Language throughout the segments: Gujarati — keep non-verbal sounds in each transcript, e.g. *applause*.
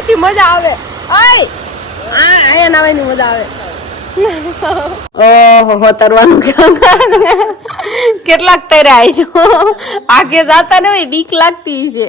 પાછી મજા આવે. આય આ અહીંયા નાવાની મજા આવે. ઓહો તરવાનું કામ કેટલાક તર્યા છો આગે જાતા ને હોય બીક લાગતી છે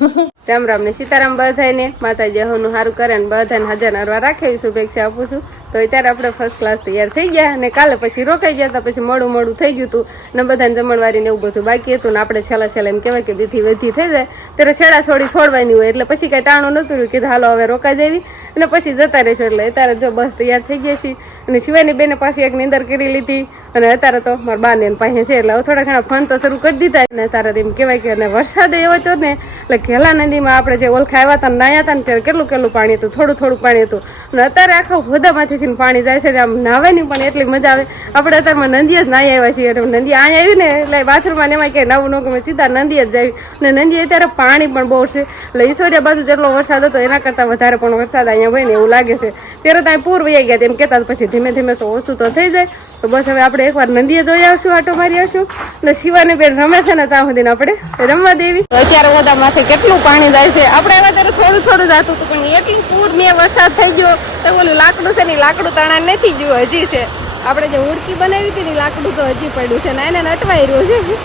રામ રામ ને સીતારામ બધાને માતાજી હોનું સારું કરે ને બધાને હાજર હરવા રાખે શુભેચ્છા આપું તો અત્યારે આપણે ફર્સ્ટ ક્લાસ તૈયાર થઈ ગયા અને કાલે પછી રોકાઈ ગયા હતા પછી મોડું મોડું થઈ ગયું હતું ને બધાને જમણવારી ને એવું બધું બાકી હતું ને આપણે છેલ્લા છેલ્લા એમ કહેવાય કે બીથી વધી થઈ જાય. ત્યારે છેડા છોડી છોડવાની હોય એટલે પછી કઈ ટાણું નતું રહ્યું. કે હાલો, હવે રોકાઈ દેવી અને પછી જતા રહેશું એટલે અત્યારે જો બસ તૈયાર થઈ ગયા છીએ અને શિવાની બેને પાછી એક નિંદર કરી લીધી. અને અત્યારે તો મારા બા ને પાસે છે એટલે થોડા ઘણા ફન તો શરૂ કરી દીધા ને અત્યારે એમ કહેવાય કે અને વરસાદ એવો હતો ને એટલે ઘેલા નદીમાં આપણે જે ઓલખા આવ્યા હતા નાયા હતા ને ત્યારે કેટલું કેટલું પાણી હતું થોડું થોડું પાણી હતું. અને અત્યારે આખા હોદામાંથી પાણી જાય છે ને આમ નાવાની પણ એટલી મજા આવે. આપણે અત્યારમાં નંદીએ જ નાહી આવ્યા છીએ. અને નંદી અહીંયા આવી ને એટલે બાથરૂમમાં એમાં કે નવું ન ગમે સીધા નંદીએ જ જાવી અને નંદી અત્યારે પાણી પણ બહુ છે. એટલે ઈશ્વરિયા બાજુ જેટલો વરસાદ હતો એના કરતાં વધારે પણ વરસાદ અહીંયા હોય ને એવું લાગે છે. ત્યારે ત્યાં પૂર વહી ગયા તેમ કહેતા હતા, પછી ધીમે ધીમે તો ઓછું તો થઈ જાય. તો બસ હવે આપણે એકવાર નંદીએ જોઈ આવશું, આટો મારી આવશું. અને શિવાની બેન રમે છે ને ત્યાં સુધી આપણે રમવા દેવી. અત્યારે ઓદા માથે કેટલું પાણી જાય છે? આપણે ત્યારે થોડું થોડું જતું હતું, પણ એટલું પૂર મેં વરસાદ થઈ ગયો. તો ઓલું લાકડું છે ને લાકડું તણા નથી ગયું હજી છે. આપણે જે ઉડકી બનાવી હતી ને લાકડું તો હજી પડ્યું છે. ને એને નટવાઈ રહ્યું છે.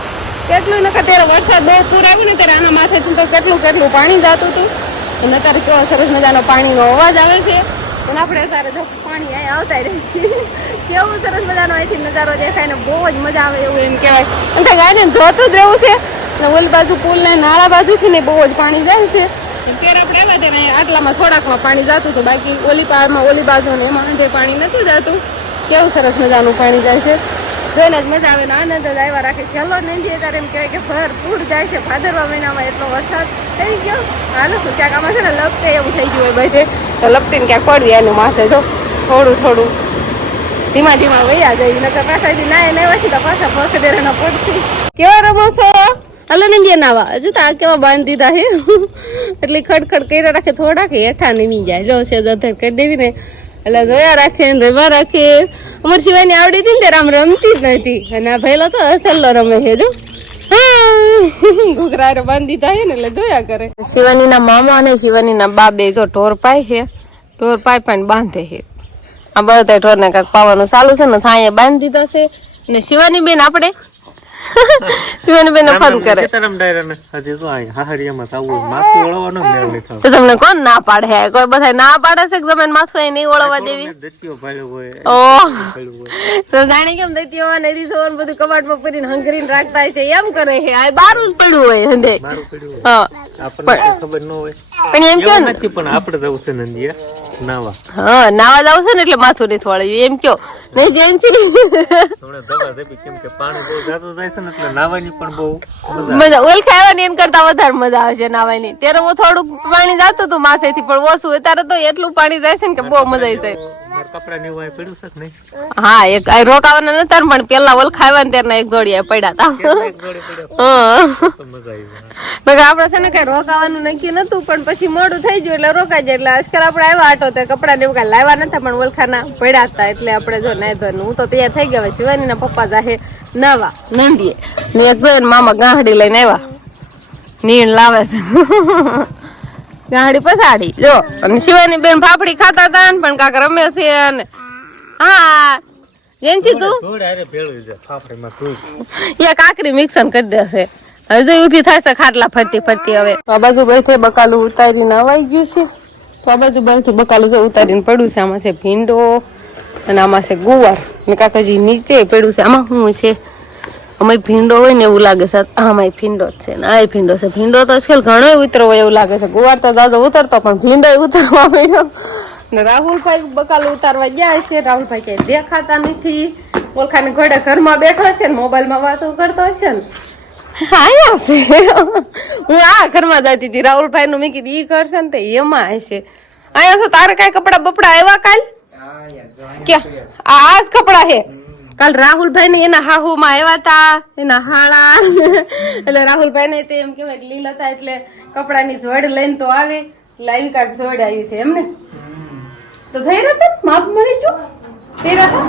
કેટલું, નકર ત્યારે વરસાદ બહુ પૂર આવ્યું ને, ત્યારે આના માથેથી તો કેટલું કેટલું પાણી જતું હતું. અને અત્યારે કેવો સરસ મજાનો પાણીનો અવાજ આવે છે. અને આપણે અત્યારે જો પાણી અહીંયા આવતા રહીએ કેવું સરસ મજાનો અહીંથી નજારો દેખાય ને બહુ જ મજા આવે એવું એમ કહેવાય. અને ત્યાં ગાડીને જોતું જ રહેવું છે. ને ઓલી બાજુ પુલ ને નાળા બાજુથી ને બહુ જ પાણી જાય છે. અત્યારે આપણે ત્યારે અહીંયા આટલામાં થોડાકમાં પાણી જતું હતું. બાકી ઓલી પારમાં ઓલી બાજુ ને એમાં જે પાણી નતું જતું. કેવું સરસ મજાનું પાણી જાય છે. જોઈને જ મજા આવે ને આનંદ જ આવ્યા રાખે. ચાલો નંદી ત્યારે એમ કહેવાય કે ભરપૂર જાય છે. ભાદરવા મહિનામાં એટલો વરસાદ થઈ ગયો. હાલો ક્યાંક આમાં છે ને લપટે એવું થઈ ગયું હોય બધે. તો લપટીને ક્યાંક પડવી એનું માથે, જો. થોડું થોડું. ધીમા ધીમા વૈયા જાય, નકર પાછા નાય એને પછી તો પાછા પગ દેરાના પડશે કેવા રમો છો? હલો નંદિયા નાવા. હજુ તો આ કેવા બાંધી દીધા હે એટલે ખડખડ કર્યા રાખે, થોડાક હેઠા નીમી જાય. જો છે જધર કરી દેવી ને. એટલે જોયા રાખે ને રમવા રાખે. અમાર શિવાની આવડી હતી ને ત્યારે આમ રમતી જ નથી અને આ ભૈલો તો અસલ્લો રમે છે, જો. *laughs* ઘૂઘરા બાંધી થાય ને એટલે જોયા કરે. શિવાની ના મામા અને શિવાની ના બા બે જો ઢોર પાય છે, ઢોર પાય પાય બાંધે છે. આ બધા ઢોર ને કાંઈક પાવાનું ચાલુ છે ને સાંયે બાંધી દીધા છે. ને શિવાની બેન આપણે શિવાની બેન ફોન કરે. તો તમને કોણ ના પાડે? હે કોઈ બધા ના પાડે છે કે તમે માથું એ નહીં ઓળવા દેવી? ઓ દત્યો તો જાણે કેમ દઈતીઓ અને દીસો ને બધું કબાટમાં પૂરીને હંગરીને રાખતા છે એમ કરે છે. આ બારું જ પડ્યું હોય હંદે હા. ખબર ન હોય. પણ એમ કયો નથી પણ આપણે જવું છે નંદિયા નાવા. હા નાવા જાવ છે ને એટલે માથું નહીં થોડ્યું એમ કયો? નહીં જેમ છે થોડા દવા દેવી કેમ કે પાણી બહુ જાતું જાય એટલે નાવાની પણ બહુ મજા મજા ઓલ ખાવાની એન કરતા વધારે મજા આવે છે નાવાની. ત્યારે હું થોડુંક પાણી જાતું હતું માથેથી, પણ ઓછું અત્યારે તો એટલું પાણી જાય છે ને કે બહુ મજા આવી જાય. કપડા ને એવું પડ્યું છે નહીં? હા એક આ રોકાવાના નતા પણ પેલા ઓલ ખાવાના ત્યારના એક જોડી પડ્યા હા. તો આપણે છે ને કઈ રોકાવાનું નક્કી નતું પણ પછી મોડું થઈ ગયું એટલે રોકાઈ જાય. એટલે આજકાલ આપણે આવ્યા આટો તો કપડા ને એવું કઈ લાવ્યા નતા પણ ઓલખાના પડ્યા હતા એટલે આપણે જો નાઈ ધોઈને હું તો તૈયાર થઈ ગયા શિવાની ના પપ્પા જાહે નાવા નંદીએ. ને એક મામા ગાંહડી લઈને આવ્યા. નીણ લાવે છે. ગાંહડી પસાડી જો અને શિવાની બેન ફાફડી ખાતા હતા ને પણ કાક રમે છે અને હા જેનસી તું એ કાકરી મિક્સન કરી દેશે. હજુ ઊભી થાય છે ખાટલા ફરતી ફરતી હવે. આ બાજુ બેઠે બકાલું ઉતારીને અવાઈ ગયું છે. તો આ બાજુ બેઠે બકાલું જો ઉતારીને પડ્યું છે. આમાં છે ભીંડો અને આમાં છે ગુવાર. ને કાકાજી નીચે પડ્યું છે. આમાં શું છે? આમાં ભીંડો હોય ને એવું લાગે છે. આમાં ભીંડો જ છે ને. આ ભીંડો છે. ભીંડો તો આજકાલ ઘણો ઉતરો હોય એવું લાગે છે. ગુવાર તો દાદો ઉતરતો પણ ભીંડો ઉતરવા મળ્યો ને રાહુલભાઈ બકાલ ઉતારવા ગયા છે. રાહુલભાઈ ક્યાંય દેખાતા નથી. ઓળખાને ઘોડે ઘરમાં બેઠો છે ને મોબાઈલમાં વાતો કરતો છે ને. આયા છે. હું આ ઘરમાં જતી હતી. રાહુલભાઈ નું મેં કીધું ઈ કરશે ને તે એમાં હશે. અહીંયા શું તારે કઈ કપડા બપડા આવ્યા કાલ? ક્યાં? આ જ કપડા હે? કાલ રાહુલભાઈ ને એના હાહુમાં આવ્યા હતા એના હાણા. એટલે રાહુલભાઈ ને તે એમ કેવાય કે લીલ હતા એટલે કપડાની જોડ લઈને તો આવે લાવી કાક જોડ આવી છે એમને તો થઈ રહ્યા માપ મળી ગયો? પહેર્યા હતા?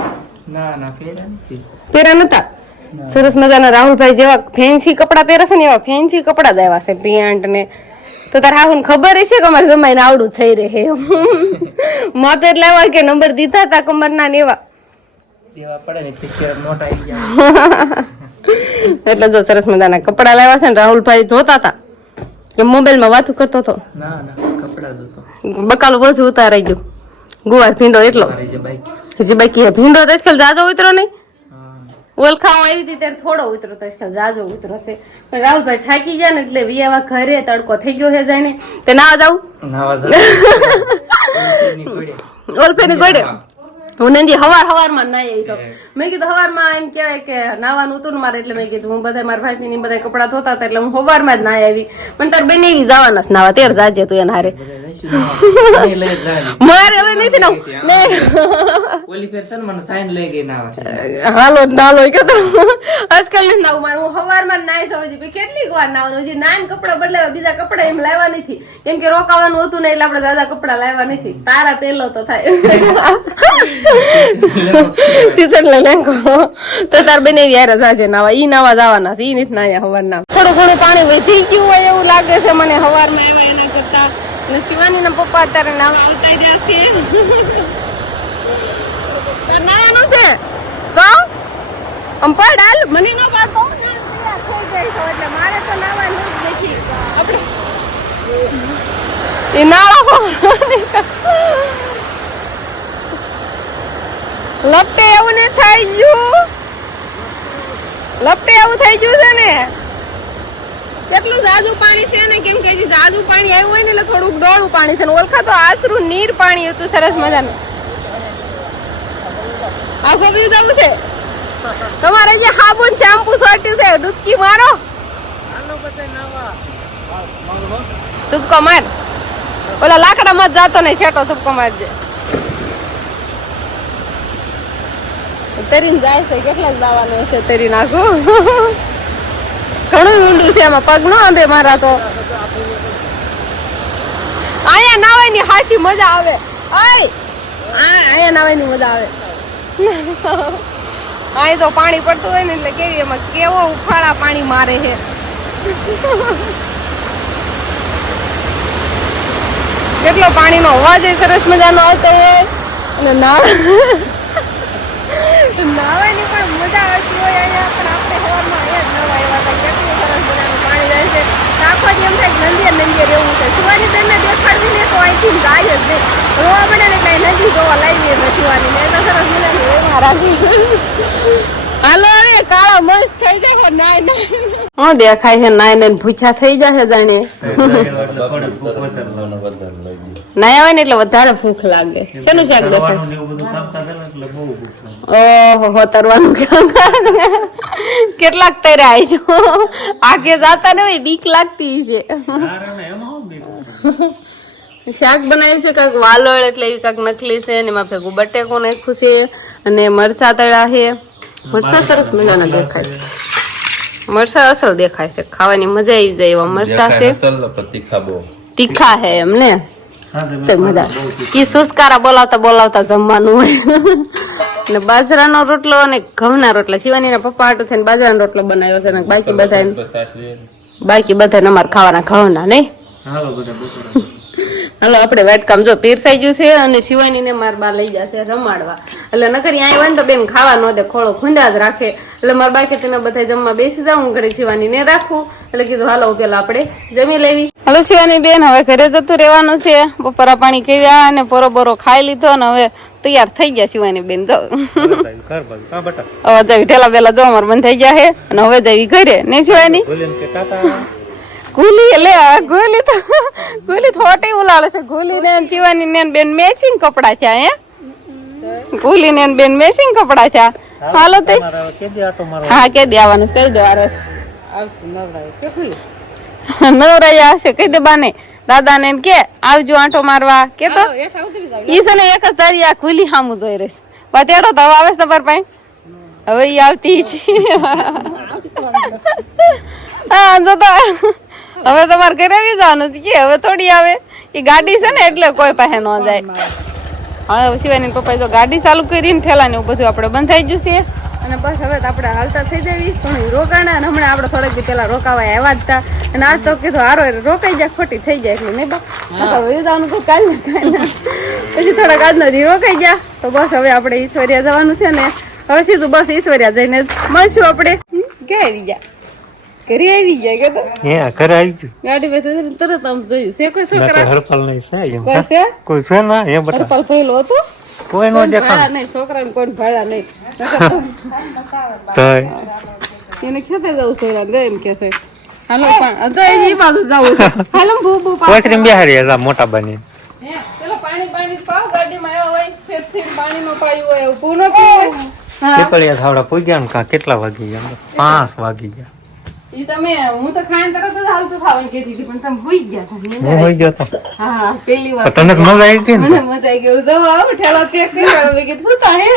ના ના પહેરા નથી. પહેરા નતા? સરસ મજાના રાહુલભાઈ જેવા ફેન્સી કપડા પહેરે છે ને એવા ફેન્સી કપડા જ આવ્યા છે પેન્ટ ને તો તાર હાહુન ખબર હશે કે અમારે જમાઈને આવડું થઈ રહે *laughs* માપે લાવવા કે નંબર દીધા હતા કમરના ને એવા. *laughs* એટલે જો સરસ મજાના કપડા લાવ્યા છે ને રાહુલભાઈ જોતા હતા કે મોબાઈલમાં વાતું કરતો હતો? બકાલો બધું ઉતારાઈ ગયું. ગુવાર ભીંડો એટલો. હજી બાકી ભીંડો તો આજકાલ જાજો ઉતરો નહીં. ઓળખાવા આવી હતી ત્યારે થોડો ઉતરો તો આજકાલ જાજો ઉતરો છે. પણ રાહુલભાઈ થાકી ગયા ને એટલે વિયાવા ઘરે તડકો થઈ ગયો છે ને તે ના જાવ ઓલફે ની ગોડે હું નંદી હવાર હવારમાં નાઈ આવી તો મેં કીધું હવારમાં એમ કહેવાય કે નાવાનું હતું ને મારે એટલે મેં કીધું હું બધા મારા ભાઈ ની બધા કપડા ધોતા હતા એટલે હું હવારમાં જ નાઈ આવી. પણ તાર બેન એવી જવાના જ નાવા તેર જાજે તું એના હારે. મારે હવે નથી નાવું ને ઓલી ફેર મને સાઈન લઈ ગઈ નાવા હાલો નાલો કે તો આજકાલ નથી નાવું મારે. હું હવારમાં નાઈ થવું છે. કેટલીક વાર નાવાનું હજી નાન કપડા બદલાવા બીજા કપડા એમ લાવવા નથી. કેમ કે રોકાવાનું હતું ને એટલે આપણે દાદા કપડા લાવવા નથી. તારા પેલો તો થાય. ટી શર્ટ લઈ લેંગો તો તાર બને યાર જાજે નાવા. ઈ નાવા જવાના છે. ઈ નથી નાયા હવાર ના થોડું ઘણું પાણી વધી ગયું હોય એવું લાગે છે મને. હવારમાં એવા એના કરતા. ને શિવાની ના પપ્પા અત્યારે નાવા આવતા રહ્યા છે. તાર નાવાનું છે? તો? આમ પડ હાલ. મને ન છું. એટલે મારે તો નાવાનું જ નથી. આપણે એ નાળો લપટે એવું ને થઈ ગયું. લપટે એવું થઈ ગયું છે ને. કેટલું જાજુ પાણી છે ને? કેમ કે જે જાજુ પાણી આવ્યું હોય ને એટલે થોડુંક ડોળું પાણી છે ને. ઓળખા તો આશરું નીર પાણી હતું સરસ મજાનું. આખો બી જવું છે? તમારે જે સાબુન શેમ્પુ સોટ્યું છે, ડૂબકી મારો. તુપકો માર. ઓલા લાકડામાં જ જાતો નહીં, છેટો તુપકો મારજે. તરીને જાય છે, કેટલા દાવાનો છે તરી નાખો ઘણું ઊંડું છે એમાં પગ નો આંબે મારા તો. અહીંયા નાવાની હાસી મજા આવે. આ અહીંયા નાવાની મજા આવે. અહીં તો પાણી પડતું હોય ને એટલે કેવી એમાં કેવો ઉફાળા પાણી મારે છે. કેટલો પાણીનો અવાજ સરસ મજાનો આવતો હોય. અને નાવા નાવાની પણ મજા આવતી હોય અહીંયા પણ આપણે હવામાં અહીંયા જ નવા આવ્યા હતા. કેટલું સરસ મજાનું પાણી રહે છે. તો આખો દી એમ થાય કે નંદીએ નંદીએ રહેવું છે. શિવાની બેનને દેખાડવી ને તો અહીંથી જાય જ નહીં. રોવા પડે ને કાંઈ નદી જોવા લાવીએ ને શિવાની. ને એટલે સરસ મજાની એમાં રાખી હાલો હવે કાળા મસ્ત થઈ જાય છે નાય નાય. હું દેખાય છે નાય નાય ભૂખ્યા થઈ જશે જાણે? નાય આવે ને એટલે વધારે ભૂખ લાગે. શેનું શાક દેખાય? ઓહો હો તરવાનું કામ કેટલાક તર્યા છો? આગે જાતા ને હોય બીક લાગતી છે? શાક બનાવ્યું છે કાંઈક વાલોળ એટલે એવી કાંઈક નકલી છે ને એમાં ભેગું બટેકો નાખ્યું છે અને મરચા તળ્યા છે. મરચા સરસ મજાના દેખાય છે. મરચા અસલ દેખાય છે ખાવાની મજા આવી જાય એવા મરચા છે. તીખા હે એમને હા, તો મજા કી સુસ્કારા બોલાવતા બોલાવતા જમવાનું હોય. ને બાજરાનો રોટલો અને ઘઉંના રોટલા. શિવાનીના પપ્પા હાટું થઈને બાજરાનો રોટલો બનાવ્યો છે ને બાકી બધા બાકી બધા અમારે ખાવાના ઘઉંના નહીં? હાલો બધા વાત કામ આપણે વાટકામ જો પીરસાઈ ગયું છે અને શિવાનીને માર બા લઈ જશે રમાડવા. એટલે નકરી અહીંયા હોય ને તો બેન ખાવા ન દે ખોળો ખૂંદા જ રાખે. એટલે મારા બાકી તમે બધા જમવા બેસી જાવ હું ઘરે શિવાનીને રાખું. એટલે કીધું હાલો પેલા આપણે જમી લેવી. હાલો શિવાની બેન હવે ઘરે જતું રહેવાનું છે. બપોરા પાણી કર્યા અને પોરો બોરો ખાઈ લીધો ને હવે તૈયાર થઈ ગયા શિવાની બેન જો. હવે ઢેલા પેલા જો અમાર બંધ થઈ ગયા છે અને હવે જઈ ઘરે. નહીં શિવાની. ગુલી લે આ ગુલી તો ગુલી થોટી ઉલાળે છે. ગુલી ને શિવાની ને બેન મેચિંગ કપડા છે હે? ગુલી ને બેન મેચિંગ કપડા છે હાલો તે? હા કે દે આવવાનું કહી દે આરો નવરાઈ આવશે. કહી દે બાને. દાદા ને કે આવજો આંટો મારવા. કે તો ઈ છે ને એક જ તારી આ ખુલી સામું જોઈ રહીશ પતેડો તો આવે છે તમાર પાસે? હવે ઈ આવતી છે. *laughs* હા જો તો હવે તમારે ઘરે આવી જવાનું કે હવે થોડી આવે. એ ગાડી છે ને એટલે કોઈ પાસે ન જાય. હવે શિવાની પપ્પાએ જો ગાડી ચાલુ કરીને ઠેલા ને એવું બધું આપણે બંધાઈ ગયું છે. અને બસ હવે તો આપણે હાલતા થઈ જવી પણ રોકાણા અને હમણાં આપણે થોડાક દી પહેલા રોકાવા આવ્યા જ હતા. અને આજ તો કીધું હારો રોકાઈ જાય ખોટી થઈ જાય એટલે નહીં બસ તો કાલ ને કાલ પછી થોડાક આજનો દી રોકાઈ ગયા. તો બસ હવે આપણે ઈશ્વરિયા જવાનું છે ને. હવે સીધું બસ ઈશ્વરિયા જઈને મળશું આપણે. કે આવી ગયા? ઘરે આવી જાય કે તો? હે ઘરે આવી ગયું. ગાડી બેઠી તરત આમ જોયું. છે કોઈ છોકરા હરપાલ નહીં છે એમ. કોઈ છે? કોઈ છે ના એ બટા હરપાલ પહેલો હતો? કોઈ નો દેખા નહીં છોકરાને કોઈ ભાડા નહીં. તો એને ખેતે જવું છે એલા એમ કે છે. હાલો પણ તો એ બાજુ જવું છે. હાલો ભૂ ભૂ પા બિહારી જા મોટા બની. હે ચલો પાણી પાણી પાવ. ગાડીમાં આવ્યો હોય ફેર ફેર પાણીમાં પાયું હોય પૂનો પીવું. પીપળિયા થાવડા પૂગ્યા ને કા કેટલા વાગી ગયા? પાંચ વાગી ગયા. ઈ તમે હું તો ખાઈને તરત જ હાલતું ખાવાનું કહેતી હતી પણ તમે ભૂઈ ગયા હતા હું હોઈ ગયો તો? હા હા પહેલી વાર તને તો મજા આવી ગઈ મને મજા આવી ગઈ જવા આવ ઠેલો પેક કર્યો મેં કીધું હું તા હે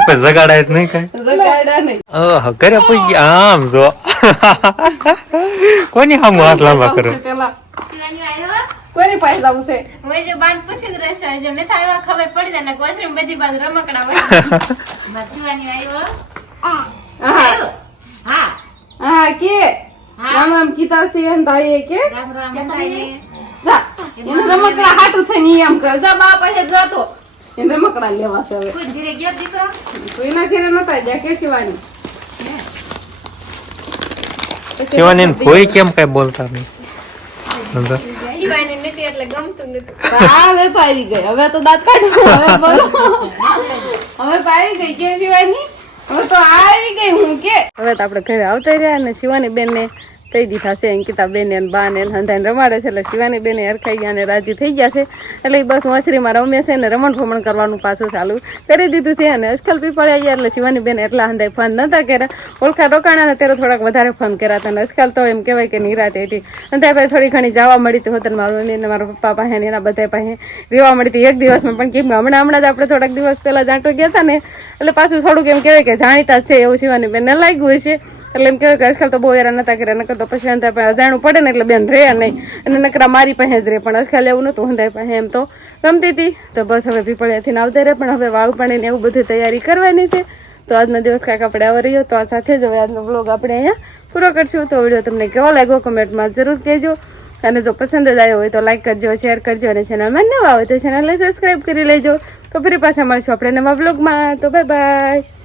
પછી જગાડાય જ નહીં કઈ. તો નહીં. ઓહ ઘરે પૂઈ ગયા આમ જો. કોની સામું હાથ લાંબા કરો કોની પાસે જવું છે? હું જે બાન પૂછી જ રહેશે જે મેં થાય ખબર પડી જાય ને કોસરી બધી બાજુ રમકડા હોય. *laughs* આવ્યો હા. કે રામ રામ કીતા છે એમ તારી કે રામ રામ જા એને રમકડા હાટું થઈને એમ કર જા બા પાસે જતો એને રમકડા લેવા છે હવે કોઈ ધીરે ગયો દીકરો કોઈના ઘરે નતા જ્યાં કે શિવાની શિવાની કોઈ કેમ કઈ બોલતા નહીં શિવાની નથી એટલે ગમતું નથી હવે તો આવી ગઈ હવે તો દાંત કાઢો હવે બોલો હવે તો આવી ગઈ કે શિવાની હવે તો આવી ગઈ હું કે. હવે તો આપણે ઘરે આવતા રહ્યા અને શિવાની બેન ને કહી દીધા છે. અંકિતા બેન બાને બા ને રમાડે છે. એટલે શિવાની બેને હરખાઈ ગયા અને રાજી થઈ ગયા છે. એટલે ઈ બસ મછરીમાં રમે છે ને રમણ ભમણ કરવાનું પાછું ચાલુ કરી દીધું છે. અને અજકલ પીપળ્યા ગયા એટલે શિવાની બેન એટલા હંધાઈ ફોન નતા કર્યા. ઓળખા રોકાણા ને ત્યારે થોડાક વધારે ફોન કર્યા હતા. અને અજકલ તો એમ કહેવાય કે નિરાતે હતી. અને ભાઈ થોડી ઘણી જવા મળી હતી હોતન મારું મમ્મી અને મારા પપ્પા પાસે એના બધા પાસે રહેવા મળી હતી. એક દિવસમાં પણ કેમ હમણાં હમણાં જ આપણે થોડાક દિવસ પહેલાં જાંટો ગયા હતા ને. એટલે પાછું થોડુંક એમ કહેવાય કે જાણીતા છે એવું શિવાની બેનને લાગ્યું છે એટલે એમ કહેવાય કે આજકાલ તો બહુ હેરાન નતા કર્યા નકર તો પછી અંધાય પણ અજાણું પડે ને એટલે બેન રહે નહીં. અને નકરા મારી પાસે જ રહે, પણ આજકાલ એવું નહોતું અંધાય પાસે એમ તો રમતી હતી. તો બસ હવે પીપળિયાથી આવતા રહે, પણ હવે વાળું પાણીને એવું બધું તૈયારી કરવાની છે. તો આજનો દિવસ કાંઈક આપણે આવો રહ્યો, તો આ સાથે જ હવે આજનો બ્લોગ આપણે અહીંયા પૂરો કરશું. તો વીડિયો તમને કેવો લાગ્યો કમેન્ટમાં જરૂર કહેજો. અને જો પસંદ જ આવ્યો હોય તો લાઈક કરજો શેર કરજો અને ચેનલમાં નવા હોય તો ચેનલને સબસ્ક્રાઈબ કરી લેજો. તો ફરી પાછા મળશું આપણે નવા બ્લોગમાં તો બાય બાય